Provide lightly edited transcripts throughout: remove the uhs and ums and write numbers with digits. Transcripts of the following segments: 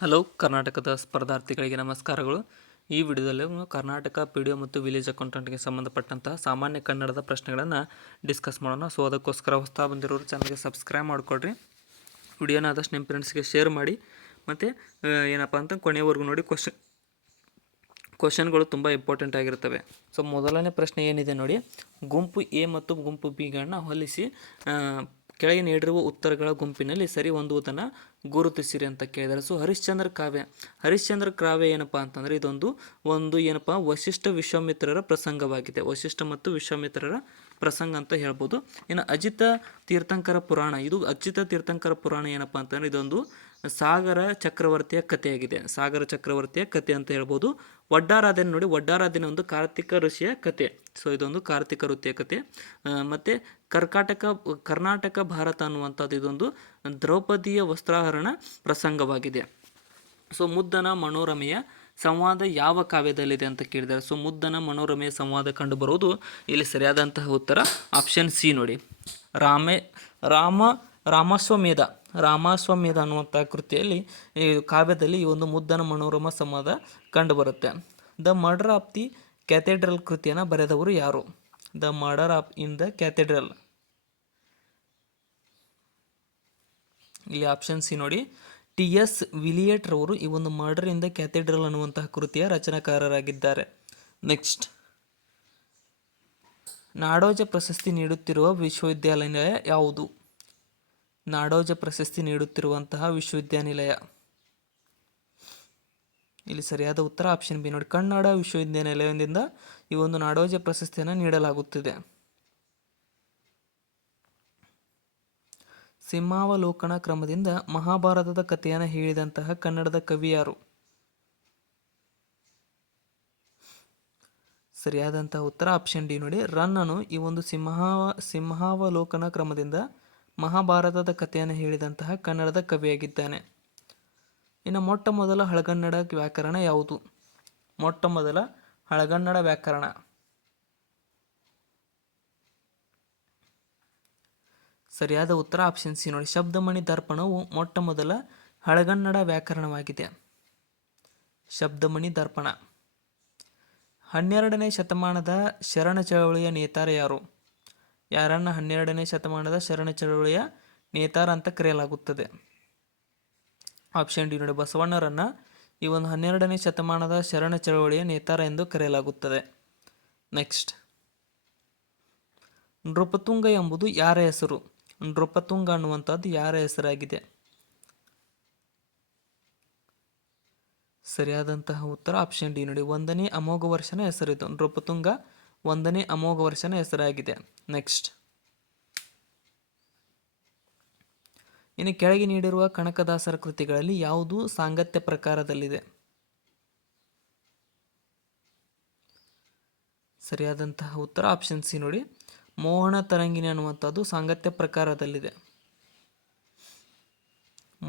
Hello ಕರ್ನಾಟಕದ ಸ್ಪರ್ಧಾರ್ಥಿಗಳಿಗೆ ನಮಸ್ಕಾರಗಳು. ಈ ವಿಡಿಯೋದಲ್ಲಿ ಕರ್ನಾಟಕ ಪಿ ಡಿ ಒ ಮತ್ತು ವಿಲೇಜ್ ಅಕೌಂಟೆಂಟ್ಗೆ ಸಂಬಂಧಪಟ್ಟಂತಹ ಸಾಮಾನ್ಯ ಕನ್ನಡದ ಪ್ರಶ್ನೆಗಳನ್ನು ಡಿಸ್ಕಸ್ ಮಾಡೋಣ. ಸೊ ಅದಕ್ಕೋಸ್ಕರ ಹೊಸ್ತಾ ಬಂದಿರೋರು ಚಾನಲ್ಗೆ ಸಬ್ಸ್ಕ್ರೈಬ್ ಮಾಡಿಕೊಡ್ರಿ. ವಿಡಿಯೋನ ಆದಷ್ಟು ನಿಮ್ಮ ಫ್ರೆಂಡ್ಸ್ಗೆ ಶೇರ್ ಮಾಡಿ. ಮತ್ತು ಏನಪ್ಪ ಅಂತ ಕೊನೆಯವರೆಗೂ ನೋಡಿ. ಕ್ವಶನ್ಗಳು ತುಂಬ ಇಂಪಾರ್ಟೆಂಟ್ ಆಗಿರ್ತವೆ. ಸೊ ಮೊದಲನೇ ಪ್ರಶ್ನೆ ಏನಿದೆ ನೋಡಿ. ಗುಂಪು ಎ ಮತ್ತು ಗುಂಪು ಬಿಗಳನ್ನ ಹೋಲಿಸಿ ಕೆಳಗೆ ನೀಡಿರುವ ಉತ್ತರಗಳ ಗುಂಪಿನಲ್ಲಿ ಸರಿ ಹೊಂದುವುದನ್ನು ಗುರುತಿಸಿರಿ ಅಂತ ಕೇಳಿದ್ದಾರೆ. ಸೊ ಹರಿಶ್ಚಂದ್ರ ಕಾವ್ಯ ಏನಪ್ಪ ಅಂತಂದರೆ ಒಂದು ಏನಪ್ಪ ವಶಿಷ್ಠ ವಿಶ್ವಾಮಿತ್ರರ ಪ್ರಸಂಗವಾಗಿದೆ. ವಶಿಷ್ಠ ಮತ್ತು ವಿಶ್ವಾಮಿತ್ರರ ಪ್ರಸಂಗ ಅಂತ ಹೇಳ್ಬೋದು. ಇನ್ನು ಅಜಿತ ತೀರ್ಥಂಕರ ಪುರಾಣ, ಇದು ಅಜಿತ ತೀರ್ಥಂಕರ ಪುರಾಣ ಏನಪ್ಪ ಅಂತಂದರೆ ಇದೊಂದು ಸಾಗರ ಚಕ್ರವರ್ತಿಯ ಕಥೆಯಾಗಿದೆ. ಸಾಗರ ಚಕ್ರವರ್ತಿಯ ಕಥೆ ಅಂತ ಹೇಳ್ಬೋದು. ವಡ್ಡಾರಾಧನೆ ನೋಡಿ, ವಡ್ಡಾರಾಧನೆ ಒಂದು ಕಾರ್ತಿಕ ಋಷಿಯ ಕಥೆ. ಸೊ ಇದೊಂದು ಕಾರ್ತಿಕ ಋಷಿಯ ಕಥೆ. ಮತ್ತು ಕರ್ನಾಟಕ ಭಾರತ ಅನ್ನುವಂಥದ್ದು ಇದೊಂದು ದ್ರೌಪದಿಯ ವಸ್ತ್ರಾಹರಣ ಪ್ರಸಂಗವಾಗಿದೆ. ಸೊ ಮುದ್ದನ ಮನೋರಮೆಯ ಸಂವಾದ ಯಾವ ಕಾವ್ಯದಲ್ಲಿದೆ ಅಂತ ಕೇಳಿದ್ದಾರೆ. ಸೊ ಮುದ್ದನ ಮನೋರಮೆಯ ಸಂವಾದ ಕಂಡುಬರುವುದು ಇಲ್ಲಿ ಸರಿಯಾದಂತಹ ಉತ್ತರ ಆಪ್ಷನ್ ಸಿ ನೋಡಿ. ರಾಮಾಶ್ವಮೇಧ ಅನ್ನುವಂಥ ಕೃತಿಯಲ್ಲಿ ಈ ಕಾವ್ಯದಲ್ಲಿ ಈ ಒಂದು ಮುದ್ದನ ಮನೋರಮ ಸಂವಾದ ಕಂಡುಬರುತ್ತೆ. The murder of the Cathedral ಕೃತಿಯನ್ನು ಬರೆದವರು ಯಾರು? The murder of in the Cathedral, ಇಲ್ಲಿ ಆಪ್ಷನ್ ಸಿ ನೋಡಿ. ಟಿ ಎಸ್ ವಿಲಿಯಟ್ ರವರು ಈ ಒಂದು ಮರ್ಡರ್ ಇನ್ ದ ಕ್ಯಾಥೆಡ್ರಲ್ ಅನ್ನುವಂತಹ ಕೃತಿಯ ರಚನಾಕಾರರಾಗಿದ್ದಾರೆ. ನೆಕ್ಸ್ಟ್, ನಾಡೋಜ ಪ್ರಶಸ್ತಿ ನೀಡುತ್ತಿರುವ ವಿಶ್ವವಿದ್ಯಾನಿಲಯ ಯಾವುದು? ನಾಡೋಜ ಪ್ರಶಸ್ತಿ ನೀಡುತ್ತಿರುವಂತಹ ವಿಶ್ವವಿದ್ಯಾನಿಲಯ, ಇಲ್ಲಿ ಸರಿಯಾದ ಉತ್ತರ ಆಪ್ಷನ್ ಬಿ ನೋಡಿ. ಕನ್ನಡ ವಿಶ್ವವಿದ್ಯಾನಿಲಯದಿಂದ ಈ ಒಂದು ನಾಡೋಜ ಪ್ರಶಸ್ತಿಯನ್ನು ನೀಡಲಾಗುತ್ತಿದೆ. ಸಿಂಹಾವಲೋಕನ ಕ್ರಮದಿಂದ ಮಹಾಭಾರತದ ಕಥೆಯನ್ನು ಹೇಳಿದಂತಹ ಕನ್ನಡದ ಕವಿ ಯಾರು? ಸರಿಯಾದಂತಹ ಉತ್ತರ ಆಪ್ಷನ್ ಡಿ ನೋಡಿ. ರನ್ನನು ಈ ಒಂದು ಸಿಂಹಾವಲೋಕನ ಕ್ರಮದಿಂದ ಮಹಾಭಾರತದ ಕಥೆಯನ್ನು ಹೇಳಿದಂತಹ ಕನ್ನಡದ ಕವಿಯಾಗಿದ್ದಾನೆ. ಇನ್ನು ಮೊಟ್ಟ ಮೊದಲ ಹಳಗನ್ನಡ ವ್ಯಾಕರಣ ಯಾವುದು? ಮೊಟ್ಟ ಮೊದಲ ಹಳಗನ್ನಡ ವ್ಯಾಕರಣ, ಸರಿಯಾದ ಉತ್ತರ ಆಪ್ಷನ್ ಸಿ ನೋಡಿ. ಶಬ್ದಮಣಿ ದರ್ಪಣವು ಮೊಟ್ಟ ಮೊದಲ ಹಳಗನ್ನಡ ವ್ಯಾಕರಣವಾಗಿದೆ. ಶಬ್ದಮಣಿ ದರ್ಪಣ. 12ನೇ ಶತಮಾನದ ಶರಣ ಚಳವಳಿಯ ನೇತಾರ ಯಾರು? ಯಾರನ್ನ 12ನೇ ಶತಮಾನದ ಶರಣ ಚಳವಳಿಯ ನೇತಾರ ಅಂತ ಕರೆಯಲಾಗುತ್ತದೆ? ಆಪ್ಷನ್ ಡಿ ನೋಡಿ. ಬಸವಣ್ಣರನ್ನ ಈ ಒಂದು 12ನೇ ಶತಮಾನದ ಶರಣ ಚಳವಳಿಯ ನೇತಾರ ಎಂದು ಕರೆಯಲಾಗುತ್ತದೆ. ನೆಕ್ಸ್ಟ್, ನೃಪತುಂಗ ಎಂಬುದು ಯಾರ ಹೆಸರು? ನೃಪತುಂಗ ಅನ್ನುವಂಥದ್ದು ಯಾರ ಹೆಸರಾಗಿದೆ? ಸರಿಯಾದಂತಹ ಉತ್ತರ ಆಪ್ಷನ್ ಡಿ ನೋಡಿ. 1ನೇ ಅಮೋಘ ವರ್ಷನ ಹೆಸರಿದು. ನೃಪತುಂಗ 1ನೇ ಅಮೋಘ ವರ್ಷನ ಹೆಸರಾಗಿದೆ. ನೆಕ್ಸ್ಟ್, ಇನ್ನು ಕೆಳಗೆ ನೀಡಿರುವ ಕನಕದಾಸರ ಕೃತಿಗಳಲ್ಲಿ ಯಾವುದು ಸಾಂಗತ್ಯ ಪ್ರಕಾರದಲ್ಲಿದೆ? ಸರಿಯಾದಂತಹ ಉತ್ತರ ಆಪ್ಷನ್ ಸಿ ನೋಡಿ. ಮೋಹನ ತರಂಗಿಣಿ ಅನ್ನುವಂಥದ್ದು ಸಾಂಗತ್ಯ ಪ್ರಕಾರದಲ್ಲಿದೆ.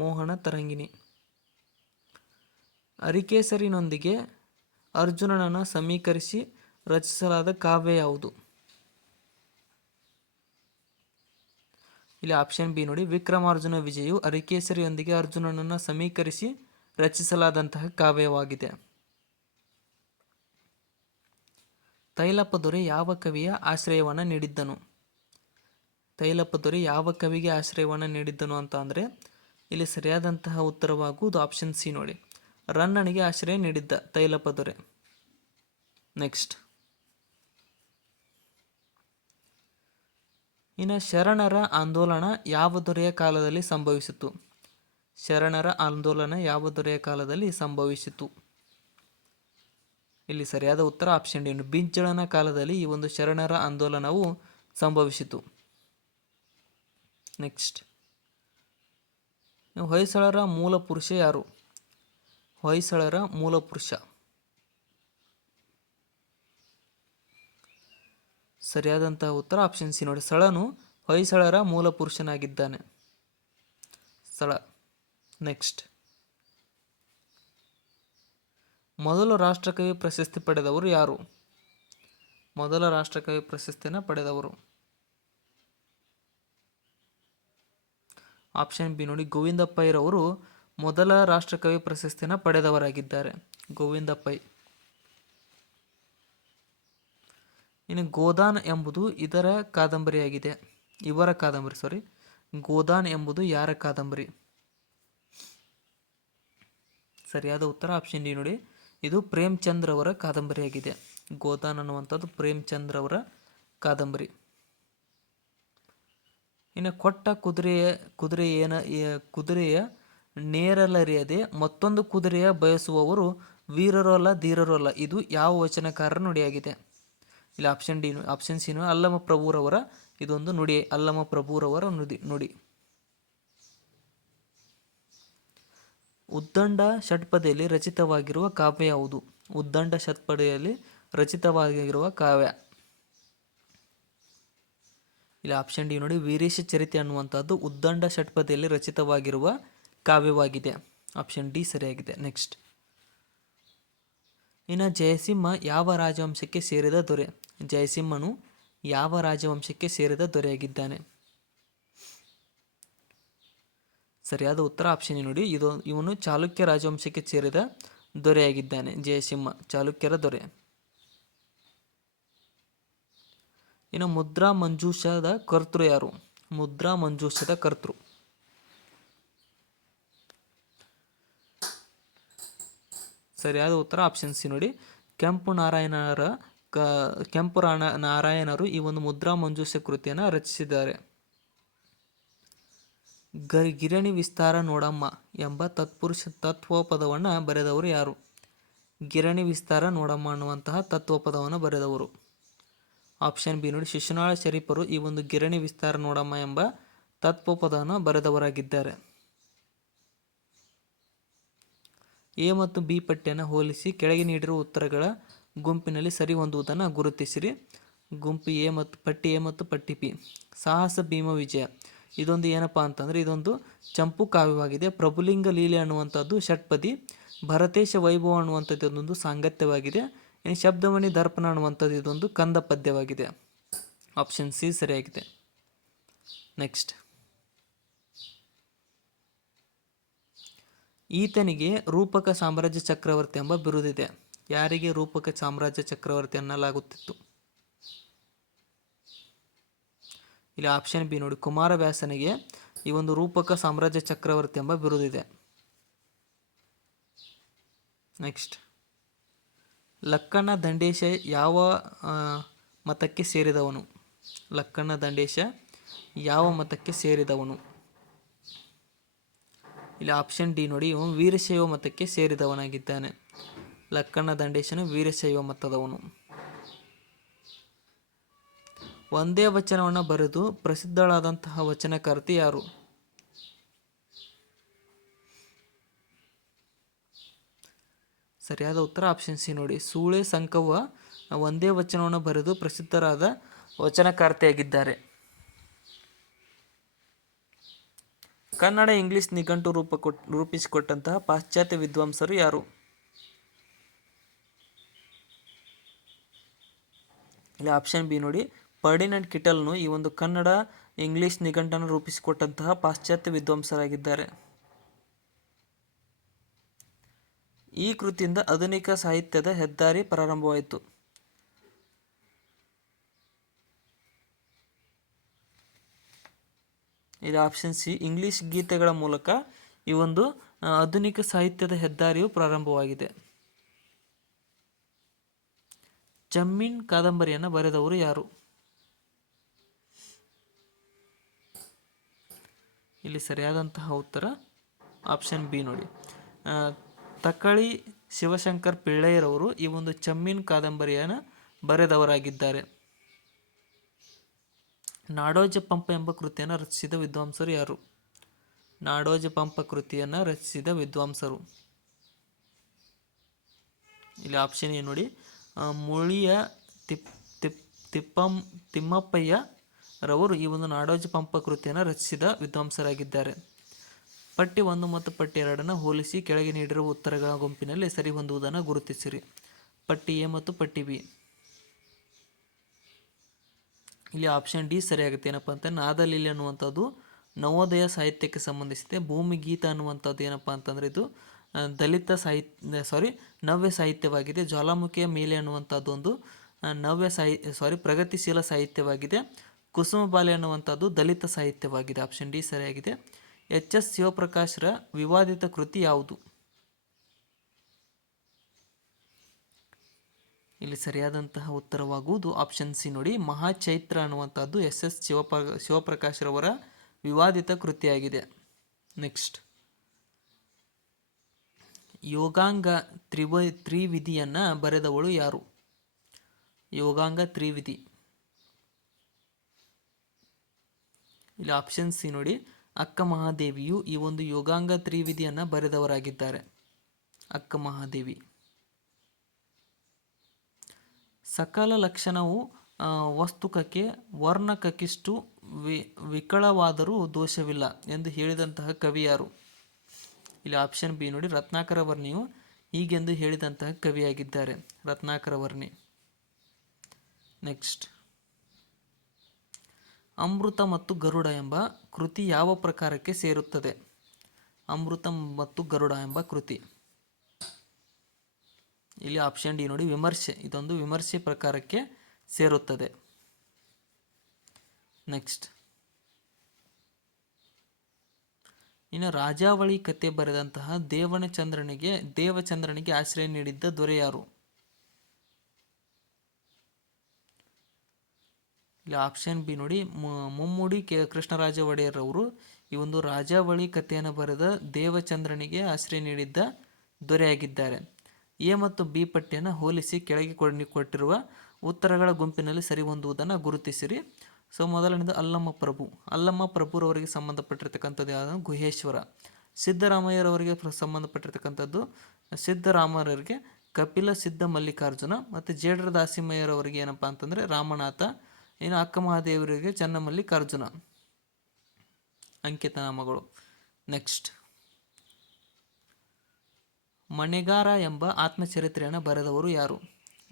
ಮೋಹನ ತರಂಗಿಣಿ. ಅರಿಕೇಸರಿನೊಂದಿಗೆ ಅರ್ಜುನನನ್ನು ಸಮೀಕರಿಸಿ ರಚಿಸಲಾದ ಕಾವ್ಯ ಯಾವುದು? ಇಲ್ಲಿ ಆಪ್ಷನ್ ಬಿ ನೋಡಿ. ವಿಕ್ರಮಾರ್ಜುನ ವಿಜಯು ಅರಿಕೇಸರಿಯೊಂದಿಗೆ ಅರ್ಜುನನನ್ನು ಸಮೀಕರಿಸಿ ರಚಿಸಲಾದಂತಹ ಕಾವ್ಯವಾಗಿದೆ. ತೈಲಪದೊರೆ ಯಾವ ಕವಿಯ ಆಶ್ರಯವನ್ನು ನೀಡಿದ್ದನು? ತೈಲಪದೊರೆ ಯಾವ ಕವಿಗೆ ಆಶ್ರಯವನ್ನು ನೀಡಿದ್ದನು ಅಂತ ಅಂದರೆ ಇಲ್ಲಿ ಸರಿಯಾದಂತಹ ಉತ್ತರವಾಗುವುದು ಆಪ್ಷನ್ ಸಿ ನೋಡಿ. ರನ್ನನಿಗೆ ಆಶ್ರಯ ನೀಡಿದ್ದ ತೈಲಪದೊರೆ. ನೆಕ್ಸ್ಟ್, ಇನ್ನು ಶರಣರ ಆಂದೋಲನ ಯಾವ ದೊರೆಯ ಕಾಲದಲ್ಲಿ ಸಂಭವಿಸಿತು? ಶರಣರ ಆಂದೋಲನ ಯಾವ ದೊರೆಯ ಕಾಲದಲ್ಲಿ ಸಂಭವಿಸಿತು? ಇಲ್ಲಿ ಸರಿಯಾದ ಉತ್ತರ ಆಪ್ಷನ್ ಡಿ. ಬಿಂಜಳನ ಕಾಲದಲ್ಲಿ ಈ ಒಂದು ಶರಣರ ಆಂದೋಲನವು ಸಂಭವಿಸಿತು. ನೆಕ್ಸ್ಟ್, ಹೊಯ್ಸಳರ ಮೂಲ ಪುರುಷ ಯಾರು? ಹೊಯ್ಸಳರ ಮೂಲ ಪುರುಷ, ಸರಿಯಾದಂತಹ ಉತ್ತರ ಆಪ್ಷನ್ ಸಿ ನೋಡಿ. ಸಳನು ಹೊಯ್ಸಳರ ಮೂಲ ಪುರುಷನಾಗಿದ್ದಾನೆ. ಸಳ. ನೆಕ್ಸ್ಟ್, ಮೊದಲ ರಾಷ್ಟ್ರಕವಿ ಪ್ರಶಸ್ತಿ ಪಡೆದವರು ಯಾರು? ಮೊದಲ ರಾಷ್ಟ್ರಕವಿ ಪ್ರಶಸ್ತಿಯನ್ನು ಪಡೆದವರು ಆಪ್ಷನ್ ಬಿ ನೋಡಿ. ಗೋವಿಂದ ಪೈರವರು ಮೊದಲ ರಾಷ್ಟ್ರಕವಿ ಪ್ರಶಸ್ತಿಯನ್ನು ಪಡೆದವರಾಗಿದ್ದಾರೆ ಗೋವಿಂದ ಪೈ. ಇನ್ನು ಗೋದಾನ್ ಎಂಬುದು ಇವರ ಕಾದಂಬರಿ. ಗೋದಾನ್ ಎಂಬುದು ಯಾರ ಕಾದಂಬರಿ? ಸರಿಯಾದ ಉತ್ತರ ಆಪ್ಷನ್ ಡಿ ನೋಡಿ, ಇದು ಪ್ರೇಮ್ಚಂದ್ರ ಅವರ ಕಾದಂಬರಿಯಾಗಿದೆ. ಗೋದಾನ್ ಅನ್ನುವಂಥದ್ದು ಪ್ರೇಮ್ಚಂದ್ರ ಅವರ ಕಾದಂಬರಿ. ಇನ್ನು ಕೊಟ್ಟ ಕುದುರೆಯ ನೇರಲರಿಯದೆ ಮತ್ತೊಂದು ಕುದುರೆಯ ಬಯಸುವವರು ವೀರರು ಅಲ್ಲ ಧೀರರು ಅಲ್ಲ, ಇದು ಯಾವ ವಚನಕಾರರ ನುಡಿಯಾಗಿದೆ? ಇಲ್ಲಿ ಆಪ್ಷನ್ ಸಿ ಅಲ್ಲಮ ಪ್ರಭುರವರ ಇದೊಂದು ನುಡಿ. ಅಲ್ಲಮ ಪ್ರಭುರವರ ನುಡಿ. ಉದ್ದಂಡ ಷಟ್ಪದಿಯಲ್ಲಿ ರಚಿತವಾಗಿರುವ ಕಾವ್ಯ ಯಾವುದು? ಉದ್ದಂಡ ಷಟ್ಪದಿಯಲ್ಲಿ ರಚಿತವಾಗಿರುವ ಕಾವ್ಯ. ಇಲ್ಲಿ ಆಪ್ಷನ್ ಡಿ ನೋಡಿ, ವೀರೇಶ ಚರಿತೆ ಅನ್ನುವಂಥದ್ದು ಉದ್ದಂಡ ಷಟ್ಪದಿಯಲ್ಲಿ ರಚಿತವಾಗಿರುವ ಕಾವ್ಯವಾಗಿದೆ. ಆಪ್ಷನ್ ಡಿ ಸರಿಯಾಗಿದೆ. ನೆಕ್ಸ್ಟ್, ಇನ್ನು ಜಯಸಿಂಹ ಯಾವ ರಾಜವಂಶಕ್ಕೆ ಸೇರಿದ ದೊರೆ? ಜಯಸಿಂಹನು ಯಾವ ರಾಜವಂಶಕ್ಕೆ ಸೇರಿದ ದೊರೆಯಾಗಿದ್ದಾನೆ? ಸರಿಯಾದ ಉತ್ತರ ಆಪ್ಷನ್ ನೋಡಿ, ಇವನು ಚಾಲುಕ್ಯ ರಾಜವಂಶಕ್ಕೆ ಸೇರಿದ ದೊರೆಯಾಗಿದ್ದಾನೆ. ಜಯಸಿಂಹ ಚಾಲುಕ್ಯರ ದೊರೆ. ಇನ್ನು ಮುದ್ರಾ ಮಂಜೂಷದ ಕರ್ತೃ ಯಾರು? ಮುದ್ರಾ ಮಂಜೂಷದ ಕರ್ತೃ. ಸರಿಯಾದ ಉತ್ತರ ಆಪ್ಷನ್ ಸಿ ನೋಡಿ, ಕೆಂಪು ನಾರಾಯಣರು ಈ ಒಂದು ಮುದ್ರಾ ಮಂಜೂಷ ಕೃತಿಯನ್ನು ರಚಿಸಿದ್ದಾರೆ. ಗಿರಣಿ ವಿಸ್ತಾರ ನೋಡಮ್ಮ ಎಂಬ ತತ್ವಪದವನ್ನು ಬರೆದವರು ಯಾರು? ಗಿರಣಿ ವಿಸ್ತಾರ ನೋಡಮ್ಮ ಅನ್ನುವಂತಹ ತತ್ವಪದವನ್ನು ಬರೆದವರು. ಆಪ್ಷನ್ ಬಿ ನೋಡಿ, ಶಿಶುನಾಳ ಶರೀಫರು ಈ ಒಂದು ಗಿರಣಿ ವಿಸ್ತಾರ ನೋಡಮ್ಮ ಎಂಬ ತತ್ವಪದವನ್ನು ಬರೆದವರಾಗಿದ್ದಾರೆ. ಎ ಮತ್ತು ಬಿ ಪಟ್ಟಿಯನ್ನು ಹೋಲಿಸಿ ಕೆಳಗೆ ನೀಡಿರುವ ಉತ್ತರಗಳ ಗುಂಪಿನಲ್ಲಿ ಸರಿ ಹೊಂದುವುದನ್ನು ಗುರುತಿಸಿರಿ. ಗುಂಪು ಎ ಮತ್ತು ಪಟ್ಟಿ ಬಿ. ಸಾಹಸ ಭೀಮ ವಿಜಯ ಇದೊಂದು ಏನಪ್ಪಾ ಅಂತಂದರೆ ಇದೊಂದು ಚಂಪು ಕಾವ್ಯವಾಗಿದೆ. ಪ್ರಭುಲಿಂಗ ಲೀಲೆ ಅನ್ನುವಂಥದ್ದು ಷಟ್ಪದಿ. ಭರತೇಶ ವೈಭವ ಅನ್ನುವಂಥದ್ದು ಇದೊಂದು ಸಾಂಗತ್ಯವಾಗಿದೆ. ಇನ್ನು ಶಬ್ದಮಣಿ ದರ್ಪಣ ಅನ್ನುವಂಥದ್ದು ಇದೊಂದು ಕಂದ ಪದ್ಯವಾಗಿದೆ. ಆಪ್ಷನ್ ಸಿ ಸರಿಯಾಗಿದೆ. ನೆಕ್ಸ್ಟ್, ಈತನಿಗೆ ರೂಪಕ ಸಾಮ್ರಾಜ್ಯ ಚಕ್ರವರ್ತಿ ಎಂಬ ಬಿರುದಿದೆ. ಯಾರಿಗೆ ರೂಪಕ ಸಾಮ್ರಾಜ್ಯ ಚಕ್ರವರ್ತಿ ಅನ್ನಲಾಗುತ್ತಿತ್ತು? ಇಲ್ಲಿ ಆಪ್ಷನ್ ಬಿ ನೋಡಿ, ಕುಮಾರವ್ಯಾಸನಿಗೆ ಈ ಒಂದು ರೂಪಕ ಸಾಮ್ರಾಜ್ಯ ಚಕ್ರವರ್ತಿ ಎಂಬ ಬಿರುದಿದೆ. ನೆಕ್ಸ್ಟ್, ಲಕ್ಕಣ್ಣ ದಂಡೇಶ ಯಾವ ಮತಕ್ಕೆ ಸೇರಿದವನು? ಲಕ್ಕಣ್ಣ ದಂಡೇಶ ಯಾವ ಮತಕ್ಕೆ ಸೇರಿದವನು? ಇಲ್ಲಿ ಆಪ್ಷನ್ ಡಿ ನೋಡಿ, ಇವನು ವೀರಶೈವ ಮತಕ್ಕೆ ಸೇರಿದವನಾಗಿದ್ದಾನೆ. ಲಕ್ಕಣ್ಣ ದಂಡೇಶನು ವೀರಶೈವ ಮತದವನು. ಒಂದೇ ವಚನವನ್ನು ಬರೆದು ಪ್ರಸಿದ್ಧಳಾದಂತಹ ವಚನಕರ್ತಿ ಯಾರು? ಸರಿಯಾದ ಉತ್ತರ ಆಪ್ಷನ್ ಸಿ ನೋಡಿ, ಸೂಳೆ ಸಂಕವ್ವ ಒಂದೇ ವಚನವನ್ನು ಬರೆದು ಪ್ರಸಿದ್ಧರಾದ ವಚನಕಾರ್ತಿಯಾಗಿದ್ದಾರೆ. ಕನ್ನಡ ಇಂಗ್ಲಿಷ್ ನಿಘಂಟು ರೂಪಿಸಿಕೊಟ್ಟಂತಹ ಪಾಶ್ಚಾತ್ಯ ವಿದ್ವಾಂಸರು ಯಾರು? ಇಲ್ಲಿ ಆಪ್ಷನ್ ಬಿ ನೋಡಿ, ಫರ್ಡಿನಂಡ್ ಕಿಟಲ್ನು ಈ ಒಂದು ಕನ್ನಡ ಇಂಗ್ಲಿಷ್ ನಿಘಂಟನ್ನು ರೂಪಿಸಿಕೊಟ್ಟಂತಹ ಪಾಶ್ಚಾತ್ಯ ವಿದ್ವಾಂಸರಾಗಿದ್ದಾರೆ. ಈ ಕೃತಿಯಿಂದ ಆಧುನಿಕ ಸಾಹಿತ್ಯದ ಹೆದ್ದಾರಿ ಪ್ರಾರಂಭವಾಯಿತು. ಇದು ಆಪ್ಷನ್ ಸಿ, ಇಂಗ್ಲಿಷ್ ಗೀತೆಗಳ ಮೂಲಕ ಈ ಒಂದು ಆಧುನಿಕ ಸಾಹಿತ್ಯದ ಹೆದ್ದಾರಿಯು ಪ್ರಾರಂಭವಾಗಿದೆ. ಜಮ್ಮೀನ್ ಕಾದಂಬರಿಯನ್ನು ಬರೆದವರು ಯಾರು? ಇಲ್ಲಿ ಸರಿಯಾದಂತಹ ಉತ್ತರ ಆಪ್ಷನ್ ಬಿ ನೋಡಿ, ತಕಳಿ ಶಿವಶಂಕರ್ ಪಿಳ್ಳೈರವರು ಈ ಒಂದು ಜಮ್ಮೀನ್ ಕಾದಂಬರಿಯನ್ನು ಬರೆದವರಾಗಿದ್ದಾರೆ. ನಾಡೋಜ ಪಂಪ ಎಂಬ ಕೃತಿಯನ್ನು ರಚಿಸಿದ ವಿದ್ವಾಂಸರು ಯಾರು? ನಾಡೋಜ ಪಂಪ ಕೃತಿಯನ್ನು ರಚಿಸಿದ ವಿದ್ವಾಂಸರು. ಇಲ್ಲಿ ಆಪ್ಷನ್ ಏನು ನೋಡಿ, ಮುಳಿಯ ತಿಮ್ಮಪ್ಪಯ್ಯ ರವರು ಈ ಒಂದು ನಾಡೋಜ ಪಂಪ ಕೃತಿಯನ್ನು ರಚಿಸಿದ ವಿದ್ವಾಂಸರಾಗಿದ್ದಾರೆ. ಪಟ್ಟಿ 1 ಮತ್ತು ಪಟ್ಟಿ 2 ಹೋಲಿಸಿ ಕೆಳಗೆ ನೀಡಿರುವ ಉತ್ತರಗಳ ಗುಂಪಿನಲ್ಲಿ ಸರಿ ಹೊಂದುವುದನ್ನು ಗುರುತಿಸಿರಿ. ಪಟ್ಟಿ ಎ ಮತ್ತು ಪಟ್ಟಿ ಬಿ. ಇಲ್ಲಿ ಆಪ್ಷನ್ ಡಿ ಸರಿಯಾಗುತ್ತೆ. ಏನಪ್ಪ ಅಂತ, ನಾದಲೀಲೆ ಅನ್ನುವಂಥದ್ದು ನವೋದಯ ಸಾಹಿತ್ಯಕ್ಕೆ ಸಂಬಂಧಿಸಿದೆ. ಭೂಮಿಗೀತ ಅನ್ನುವಂಥದ್ದು ಏನಪ್ಪ ಅಂತಂದರೆ ಇದು ದಲಿತ ನವ್ಯ ಸಾಹಿತ್ಯವಾಗಿದೆ. ಜ್ವಾಲಾಮುಖಿಯ ಮೇಲೆ ಅನ್ನುವಂಥದ್ದು ಒಂದು ಪ್ರಗತಿಶೀಲ ಸಾಹಿತ್ಯವಾಗಿದೆ. ಕುಸುಮಬಾಲೆ ಅನ್ನುವಂಥದ್ದು ದಲಿತ ಸಾಹಿತ್ಯವಾಗಿದೆ. ಆಪ್ಷನ್ ಡಿ ಸರಿಯಾಗಿದೆ. ಎಚ್ ಎಸ್ ಶಿವಪ್ರಕಾಶ್ರ ವಿವಾದಿತ ಕೃತಿ ಯಾವುದು? ಇಲ್ಲಿ ಸರಿಯಾದಂತಹ ಉತ್ತರವಾಗುವುದು ಆಪ್ಷನ್ ಸಿ ನೋಡಿ, ಮಹಾಚೈತ್ರ ಅನ್ನುವಂಥದ್ದು ಎಸ್ ಎಸ್ ಶಿವಪ್ರಕಾಶ್ರವರ ವಿವಾದಿತ ಕೃತಿಯಾಗಿದೆ. ನೆಕ್ಸ್ಟ್, ಯೋಗಾಂಗ ತ್ರಿವಿಧಿಯನ್ನು ಬರೆದವಳು ಯಾರು? ಯೋಗಾಂಗ ತ್ರಿವಿಧಿ, ಇಲ್ಲಿ ಆಪ್ಷನ್ ಸಿ ನೋಡಿ, ಅಕ್ಕ ಮಹಾದೇವಿಯು ಈ ಒಂದು ಯೋಗಾಂಗ ತ್ರಿವಿಧಿಯನ್ನು ಬರೆದವರಾಗಿದ್ದಾರೆ. ಅಕ್ಕ ಮಹಾದೇವಿ. ಸಕಲ ಲಕ್ಷಣವು ವಸ್ತುಕಕ್ಕೆ ವರ್ಣಕಕ್ಕಿಷ್ಟು ವಿಕಳವಾದರೂ ದೋಷವಿಲ್ಲ ಎಂದು ಹೇಳಿದಂತಹ ಕವಿ ಯಾರು? ಇಲ್ಲಿ ಆಪ್ಷನ್ ಬಿ ನೋಡಿ, ರತ್ನಾಕರ ವರ್ಣಿಯು ಹೀಗೆಂದು ಹೇಳಿದಂತಹ ಕವಿಯಾಗಿದ್ದಾರೆ. ರತ್ನಾಕರ ವರ್ಣಿ. ನೆಕ್ಸ್ಟ್, ಅಮೃತ ಮತ್ತು ಗರುಡ ಎಂಬ ಕೃತಿ ಯಾವ ಪ್ರಕಾರಕ್ಕೆ ಸೇರುತ್ತದೆ? ಅಮೃತ ಮತ್ತು ಗರುಡ ಎಂಬ ಕೃತಿ, ಇಲ್ಲಿ ಆಪ್ಷನ್ ಡಿ ನೋಡಿ, ವಿಮರ್ಶೆ. ಇದೊಂದು ವಿಮರ್ಶೆ ಪ್ರಕಾರಕ್ಕೆ ಸೇರುತ್ತದೆ. ನೆಕ್ಸ್ಟ್, ಇನ್ನು ರಾಜಾವಳಿ ಕತೆ ಬರೆದಂತಹ ದೇವಚಂದ್ರನಿಗೆ ಆಶ್ರಯ ನೀಡಿದ್ದ ದೊರೆ ಯಾರು? ಇಲ್ಲಿ ಆಪ್ಷನ್ ಬಿ ನೋಡಿ, ಮುಮ್ಮಡಿ ಕೃಷ್ಣರಾಜ ಒಡೆಯರ್ ಅವರು ಈ ಒಂದು ರಾಜಾವಳಿ ಕಥೆಯನ್ನು ಬರೆದ ದೇವಚಂದ್ರನಿಗೆ ಆಶ್ರಯ ನೀಡಿದ್ದ ದೊರೆಯಾಗಿದ್ದಾರೆ. ಎ ಮತ್ತು ಬಿ ಪಟ್ಟಿಯನ್ನು ಹೋಲಿಸಿ ಕೆಳಗೆ ಕೊಟ್ಟಿರುವ ಉತ್ತರಗಳ ಗುಂಪಿನಲ್ಲಿ ಸರಿ ಹೊಂದುವುದನ್ನು ಗುರುತಿಸಿರಿ. ಸೊ ಮೊದಲನೇದು ಅಲ್ಲಮ್ಮ ಪ್ರಭು. ಅಲ್ಲಮ್ಮ ಪ್ರಭುರವರಿಗೆ ಸಂಬಂಧಪಟ್ಟಿರ್ತಕ್ಕಂಥದ್ದು ಯಾವುದು? ಗುಹೇಶ್ವರ. ಸಿದ್ದರಾಮಯ್ಯರವರಿಗೆ ಸಂಬಂಧಪಟ್ಟಿರ್ತಕ್ಕಂಥದ್ದು ಸಿದ್ದರಾಮಯ್ಯರಿಗೆ ಕಪಿಲ ಸಿದ್ಧ ಮಲ್ಲಿಕಾರ್ಜುನ. ಮತ್ತು ಜೇಡರ ದಾಸಿಮಯ್ಯರವರಿಗೆ ಏನಪ್ಪ ಅಂತಂದರೆ ರಾಮನಾಥ. ಇನ್ನು ಅಕ್ಕ ಮಹಾದೇವರಿಗೆ ಚನ್ನಮಲ್ಲಿಕಾರ್ಜುನ ಅಂಕಿತ ನಾಮಗಳು. ನೆಕ್ಸ್ಟ್, ಮಣೆಗಾರ ಎಂಬ ಆತ್ಮಚರಿತ್ರೆಯನ್ನು ಬರೆದವರು ಯಾರು?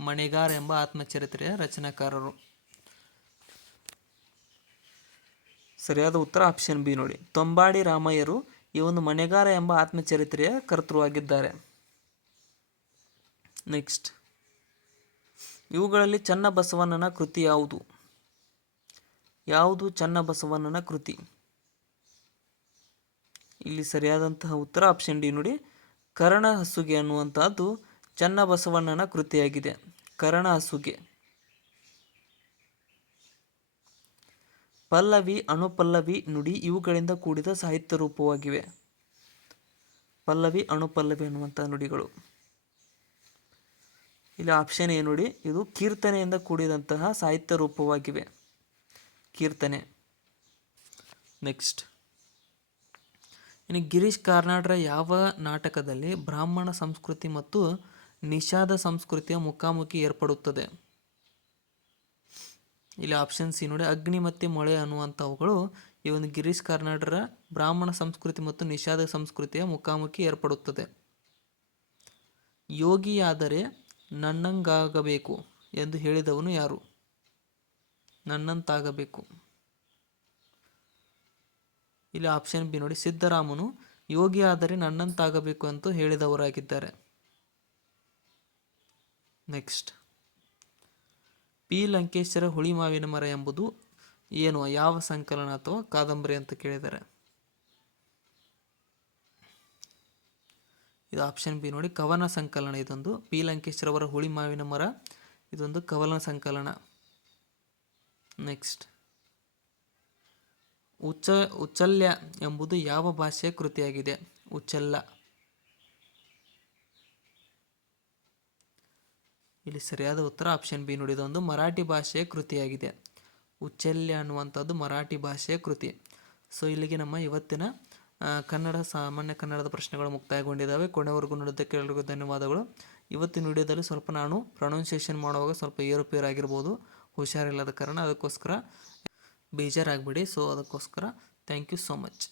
ಮಣೆಗಾರ ಎಂಬ ಆತ್ಮಚರಿತ್ರೆಯ ರಚನಾಕಾರರು. ಸರಿಯಾದ ಉತ್ತರ ಆಪ್ಷನ್ ಬಿ ನೋಡಿ, ತೊಂಬಾಡಿ ರಾಮಯ್ಯರು ಈ ಒಂದು ಮಣೆಗಾರ ಎಂಬ ಆತ್ಮಚರಿತ್ರೆಯ ಕರ್ತೃವಾಗಿದ್ದಾರೆ. ನೆಕ್ಸ್ಟ್, ಇವುಗಳಲ್ಲಿ ಚನ್ನಬಸವಣ್ಣನ ಕೃತಿ ಯಾವುದು? ಯಾವುದು ಚನ್ನಬಸವಣ್ಣನ ಕೃತಿ? ಇಲ್ಲಿ ಸರಿಯಾದಂತಹ ಉತ್ತರ ಆಪ್ಷನ್ ಡಿ ನೋಡಿ, ಕರ್ಣ ಹಸುಗೆ ಅನ್ನುವಂಥದ್ದು ಚನ್ನಬಸವಣ್ಣನ ಕೃತಿಯಾಗಿದೆ. ಕರ್ಣ ಹಸುಗೆ. ಪಲ್ಲವಿ, ಅನುಪಲ್ಲವಿ, ನುಡಿ ಇವುಗಳಿಂದ ಕೂಡಿದ ಸಾಹಿತ್ಯ ರೂಪವಾಗಿವೆ. ಪಲ್ಲವಿ, ಅನುಪಲ್ಲವಿ ಅನ್ನುವಂಥ ನುಡಿಗಳು. ಇಲ್ಲಿ ಆಪ್ಷನ್ ಎ ನೋಡಿ, ಇದು ಕೀರ್ತನೆಯಿಂದ ಕೂಡಿದಂತಹ ಸಾಹಿತ್ಯ ರೂಪವಾಗಿವೆ. ಕೀರ್ತನೆ. ನೆಕ್ಸ್ಟ್, ಇನ್ನು ಗಿರೀಶ್ ಕಾರ್ನಾಡ್ರ ಯಾವ ನಾಟಕದಲ್ಲಿ ಬ್ರಾಹ್ಮಣ ಸಂಸ್ಕೃತಿ ಮತ್ತು ನಿಷಾದ ಸಂಸ್ಕೃತಿಯ ಮುಖಾಮುಖಿ ಏರ್ಪಡುತ್ತದೆ? ಇಲ್ಲಿ ಆಪ್ಷನ್ ಸಿ ನೋಡಿ, ಅಗ್ನಿ ಮತ್ತು ಮೊಳೆ ಅನ್ನುವಂಥವುಗಳು ಈ ಒಂದು ಗಿರೀಶ್ ಕಾರ್ನಾಡ್ರ ಬ್ರಾಹ್ಮಣ ಸಂಸ್ಕೃತಿ ಮತ್ತು ನಿಷಾದ ಸಂಸ್ಕೃತಿಯ ಮುಖಾಮುಖಿ ಏರ್ಪಡುತ್ತದೆ. ಯೋಗಿಯಾದರೆ ನನ್ನಂಗಾಗಬೇಕು ಎಂದು ಹೇಳಿದವನು ಯಾರು? ನನ್ನಂತಾಗಬೇಕು. ಇಲ್ಲಿ ಆಪ್ಷನ್ ಬಿ ನೋಡಿ, ಸಿದ್ದರಾಮನು ಯೋಗಿ ಆದರೆ ನನ್ನಂತಾಗಬೇಕು ಅಂತ ಹೇಳಿದವರಾಗಿದ್ದಾರೆ. ನೆಕ್ಸ್ಟ್, ಪಿ ಲಂಕೇಶ್ವರ ಹುಳಿ ಮಾವಿನ ಮರ ಎಂಬುದು ಏನು? ಯಾವ ಸಂಕಲನ ಅಥವಾ ಕಾದಂಬರಿ ಅಂತ ಕೇಳಿದ್ದಾರೆ. ಇದು ಆಪ್ಷನ್ ಬಿ ನೋಡಿ, ಕವನ ಸಂಕಲನ. ಇದೊಂದು ಪಿ ಲಂಕೇಶ್ವರ ಅವರ ಹುಳಿ ಮಾವಿನ ಮರ ಇದೊಂದು ಕವನ ಸಂಕಲನ. ನೆಕ್ಸ್ಟ್, ಉಚ್ಚಲ್ಯ ಎಂಬುದು ಯಾವ ಭಾಷೆಯ ಕೃತಿಯಾಗಿದೆ? ಉಚ್ಚಲ್ಲ. ಇಲ್ಲಿ ಸರಿಯಾದ ಉತ್ತರ ಆಪ್ಷನ್ ಬಿ ನೋಡಿ, ಇದೊಂದು ಮರಾಠಿ ಭಾಷೆಯ ಕೃತಿಯಾಗಿದೆ. ಉಚ್ಚಲ್ಯ ಅನ್ನುವಂಥದ್ದು ಮರಾಠಿ ಭಾಷೆಯ ಕೃತಿ. ಸೊ ಇಲ್ಲಿಗೆ ನಮ್ಮ ಇವತ್ತಿನ ಸಾಮಾನ್ಯ ಕನ್ನಡದ ಪ್ರಶ್ನೆಗಳು ಮುಕ್ತಾಯಗೊಂಡಿದ್ದಾವೆ. ಕೊನೆವರೆಗೂ ನೋಡಿದ್ದಕ್ಕೆ ಎಲ್ಲರಿಗೂ ಧನ್ಯವಾದಗಳು. ಇವತ್ತಿನ ವಿಡಿಯೋದಲ್ಲಿ ಸ್ವಲ್ಪ ನಾನು ಪ್ರೊನೌನ್ಸಿಯೇಷನ್ ಮಾಡುವಾಗ ಸ್ವಲ್ಪ ಏರುಪೇರಾಗಿರ್ಬೋದು, ಹುಷಾರಿಲ್ಲದ ಕಾರಣ. ಅದಕ್ಕೋಸ್ಕರ ಬೇಜಾರಾಗಬೇಡಿ. ಸೊ ಅದಕ್ಕೋಸ್ಕರ ಥ್ಯಾಂಕ್ ಯು ಸೋ ಮಚ್.